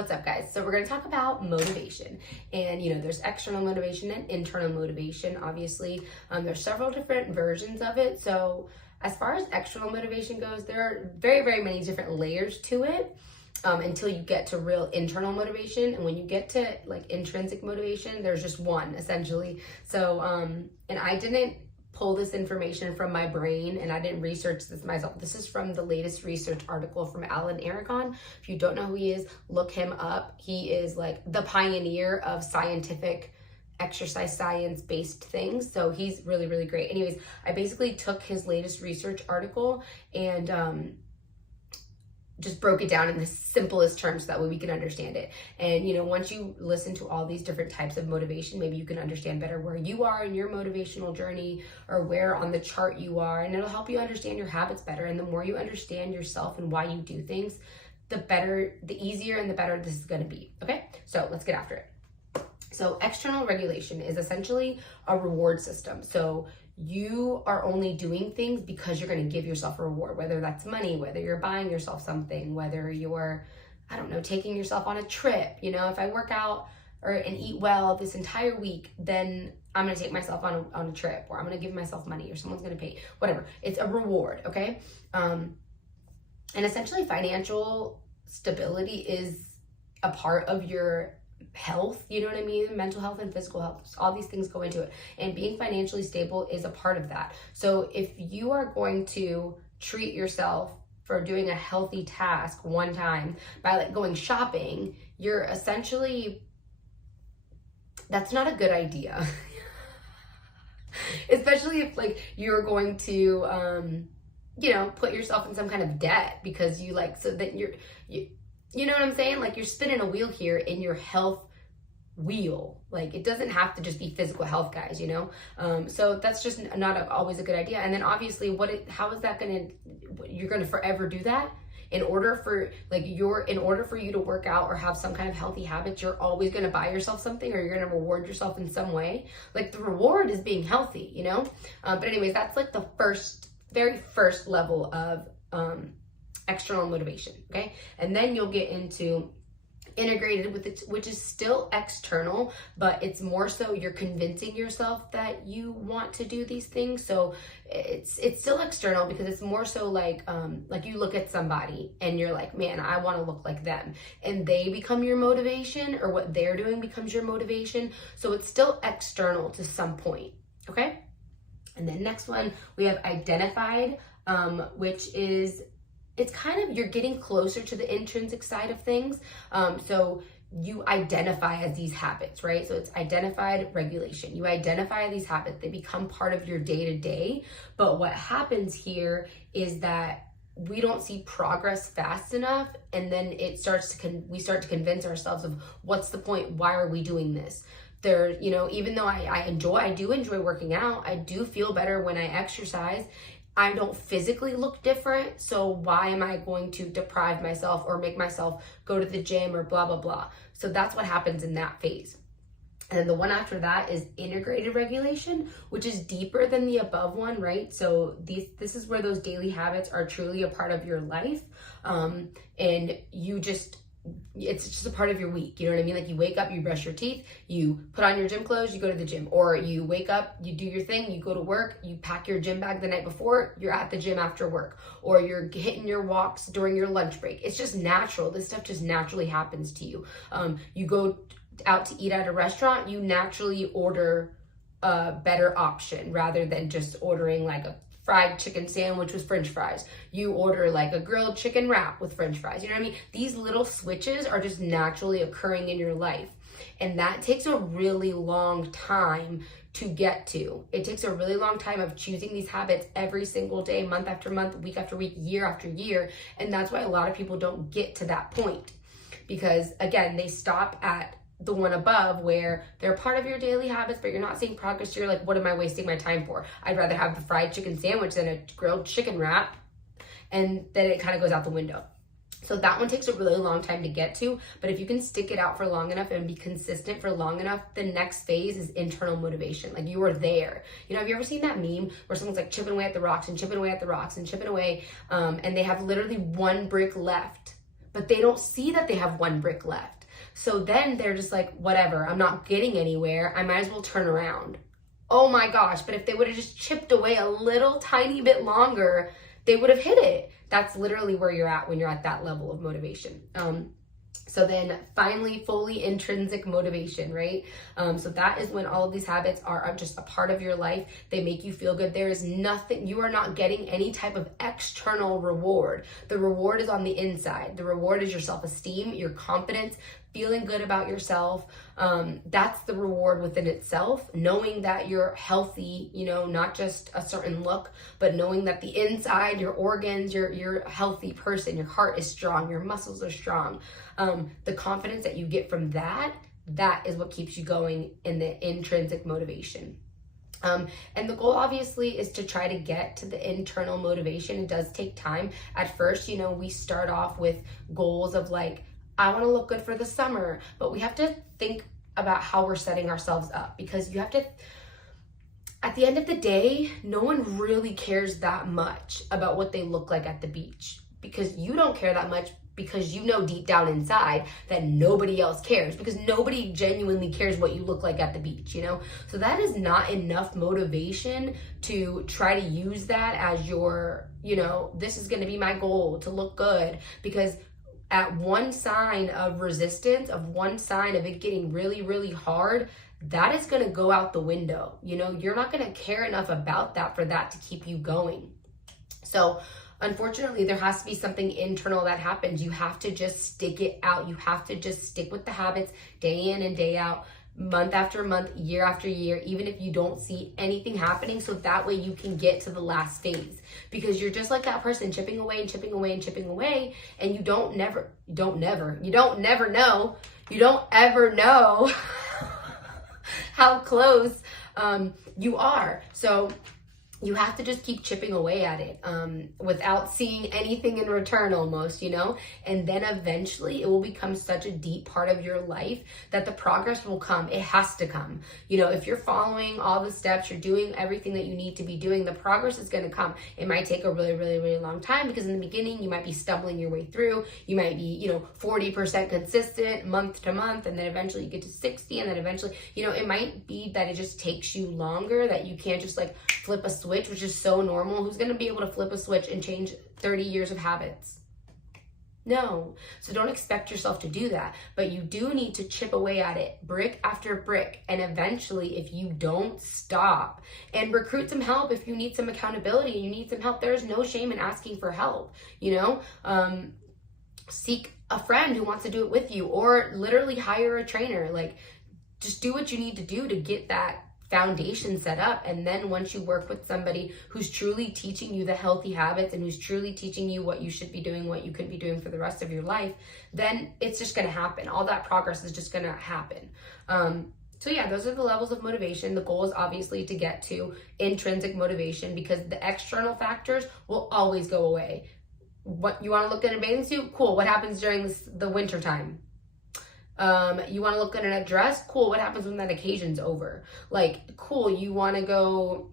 What's up, guys? So we're going to talk about motivation, and there's external motivation and internal motivation. Obviously, there's several different versions of it. So as far as external motivation goes, there are very, very many different layers to it until you get to real internal motivation. And when you get to like intrinsic motivation, there's just one essentially. So and I didn't pull this information from my brain, and I didn't research this myself. This is from the latest research article from Alan Aragon. If you don't know who he is, look him up. He is like the pioneer of scientific exercise science-based things. So he's really, really great. Anyways, I basically took his latest research article and just broke it down in the simplest terms so that way we can understand it. And once you listen to all these different types of motivation, maybe you can understand better where you are in your motivational journey or where on the chart you are, and it'll help you understand your habits better. And the more you understand yourself and why you do things, the better, the easier and the better this is going to be. Okay, so let's get after it. So external regulation is essentially a reward system. So you are only doing things because you're going to give yourself a reward, whether that's money, whether you're buying yourself something, whether you're, I don't know, taking yourself on a trip. If I work out and eat well this entire week, then I'm going to take myself on a trip, or I'm going to give myself money, or someone's going to pay, whatever. It's a reward. Okay. And essentially financial stability is a part of your health, you know what I mean? Mental health and physical health, all these things go into it. And being financially stable is a part of that. So if you are going to treat yourself for doing a healthy task one time by like going shopping, you're essentially, that's not a good idea. Especially if like you're going to, put yourself in some kind of debt because you like, so that you know what I'm saying? Like you're spinning a wheel here in your health wheel. Like it doesn't have to just be physical health, guys, So that's just not always a good idea. And then obviously how is that you're going to forever do that? In order for you to work out or have some kind of healthy habits, you're always going to buy yourself something, or you're going to reward yourself in some way. Like the reward is being healthy, But anyways, that's like the very first level of, external motivation. Okay. And then you'll get into integrated with it, which is still external, but it's more so you're convincing yourself that you want to do these things. So it's still external because it's more so like you look at somebody and you're like, man, I want to look like them, and they become your motivation, or what they're doing becomes your motivation. So it's still external to some point. Okay. And then next one, we have identified, which is, it's kind of, you're getting closer to the intrinsic side of things. So you identify as these habits, right? So it's identified regulation. You identify these habits, they become part of your day-to-day. But what happens here is that we don't see progress fast enough, and then we start to convince ourselves of what's the point? Why are we doing this? Even though I do enjoy working out, I do feel better when I exercise. I don't physically look different, so why am I going to deprive myself or make myself go to the gym or blah, blah, blah. So that's what happens in that phase. And then the one after that is integrated regulation, which is deeper than the above one, right? So this is where those daily habits are truly a part of your life. And it's just a part of your week. You know what I mean? Like you wake up, you brush your teeth, you put on your gym clothes, you go to the gym, or you wake up, you do your thing, you go to work, you pack your gym bag the night before, you're at the gym after work, or you're hitting your walks during your lunch break. It's just natural. This stuff just naturally happens to you. You go out to eat at a restaurant, you naturally order a better option rather than just ordering like a fried chicken sandwich with french fries. You order like a grilled chicken wrap with french fries. You know what I mean? These little switches are just naturally occurring in your life. And that takes a really long time to get to. It takes a really long time of choosing these habits every single day, month after month, week after week, year after year. And that's why a lot of people don't get to that point. Because again, they stop at the one above where they're part of your daily habits, but you're not seeing progress. You're like, what am I wasting my time for? I'd rather have the fried chicken sandwich than a grilled chicken wrap. And then it kind of goes out the window. So that one takes a really long time to get to, but if you can stick it out for long enough and be consistent for long enough, the next phase is internal motivation. Like you are there. Have you ever seen that meme where someone's like chipping away at the rocks and chipping away at the rocks and chipping away, and they have literally one brick left, but they don't see that they have one brick left. So then they're just like, whatever, I'm not getting anywhere. I might as well turn around. Oh my gosh, but if they would have just chipped away a little tiny bit longer, they would have hit it. That's literally where you're at when you're at that level of motivation. So then finally, fully intrinsic motivation, right? So that is when all of these habits are just a part of your life. They make you feel good. There is nothing, you are not getting any type of external reward. The reward is on the inside. The reward is your self-esteem, your confidence, feeling good about yourself. That's the reward within itself. Knowing that you're healthy, you know, not just a certain look, but knowing that the inside, your organs, you're a healthy person, your heart is strong, your muscles are strong. The confidence that you get from that is what keeps you going in the intrinsic motivation. And the goal obviously is to try to get to the internal motivation. It does take time. At first, you know, we start off with goals of like, I want to look good for the summer, but we have to think about how we're setting ourselves up, because you have to, at the end of the day, no one really cares that much about what they look like at the beach, because you don't care that much, because you know deep down inside that nobody else cares, because nobody genuinely cares what you look like at the beach, you know? So that is not enough motivation to try to use that as your, you know, this is going to be my goal to look good, because at one sign of resistance, of one sign of it getting really, really hard, that is going to go out the window. You know, you're not going to care enough about that for that to keep you going. So unfortunately, there has to be something internal that happens. You have to just stick it out. You have to just stick with the habits day in and day out, month after month, year after year, even if you don't see anything happening. So that way you can get to the last phase, because you're just like that person chipping away and chipping away and chipping away. And you don't ever know how close you are. So you have to just keep chipping away at it without seeing anything in return almost, you know? And then eventually it will become such a deep part of your life that the progress will come. It has to come. You know, if you're following all the steps, you're doing everything that you need to be doing, the progress is going to come. It might take a really, really, really long time, because in the beginning you might be stumbling your way through. You might be, you know, 40% consistent month to month, and then eventually you get to 60, and then eventually, you know, it might be that it just takes you longer, that you can't just like flip a switch, which is so normal. Who's going to be able to flip a switch and change 30 years of habits? No. So don't expect yourself to do that, but you do need to chip away at it brick after brick. And eventually, if you don't stop, and recruit some help if you need some accountability and you need some help, there's no shame in asking for help, you know? Seek a friend who wants to do it with you, or literally hire a trainer. Like, just do what you need to do to get that foundation set up. And then once you work with somebody who's truly teaching you the healthy habits, and who's truly teaching you what you should be doing, what you could be doing for the rest of your life, then it's just going to happen. All that progress is just going to happen. So yeah, those are the levels of motivation. The goal is obviously to get to intrinsic motivation, because the external factors will always go away. What, you want to look at a bathing suit? Cool. What happens during the winter time? You want to look good in a dress? Cool. What happens when that occasion's over? Like, cool. You want to go,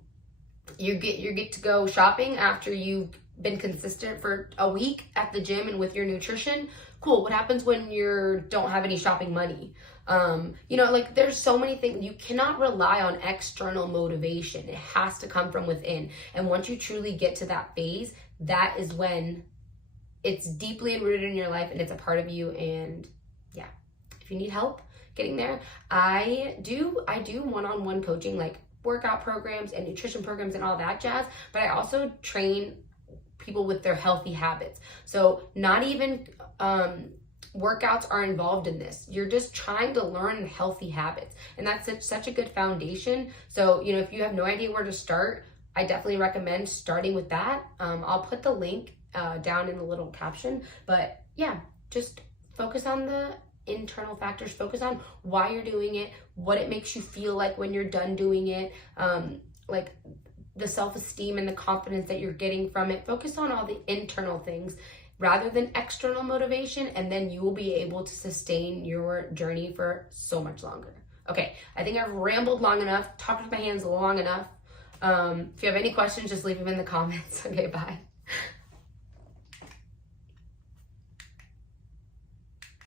you get to go shopping after you've been consistent for a week at the gym and with your nutrition? Cool. What happens when you don't have any shopping money? You know, like, there's so many things. You cannot rely on external motivation. It has to come from within. And once you truly get to that phase, that is when it's deeply rooted in your life and it's a part of you. And yeah. If you need help getting there, I do one-on-one coaching, like workout programs and nutrition programs and all that jazz, but I also train people with their healthy habits. So not even workouts are involved in this. You're just trying to learn healthy habits, and that's such a good foundation. So, you know, if you have no idea where to start, I definitely recommend starting with that. I'll put the link down in the little caption, but yeah, just focus on the internal factors, focus on why you're doing it, what it makes you feel like when you're done doing it, like the self-esteem and the confidence that you're getting from it. Focus on all the internal things rather than external motivation, and then you will be able to sustain your journey for so much longer. Okay, I think I've rambled long enough, talked with my hands long enough. If you have any questions, just leave them in the comments. Okay, bye.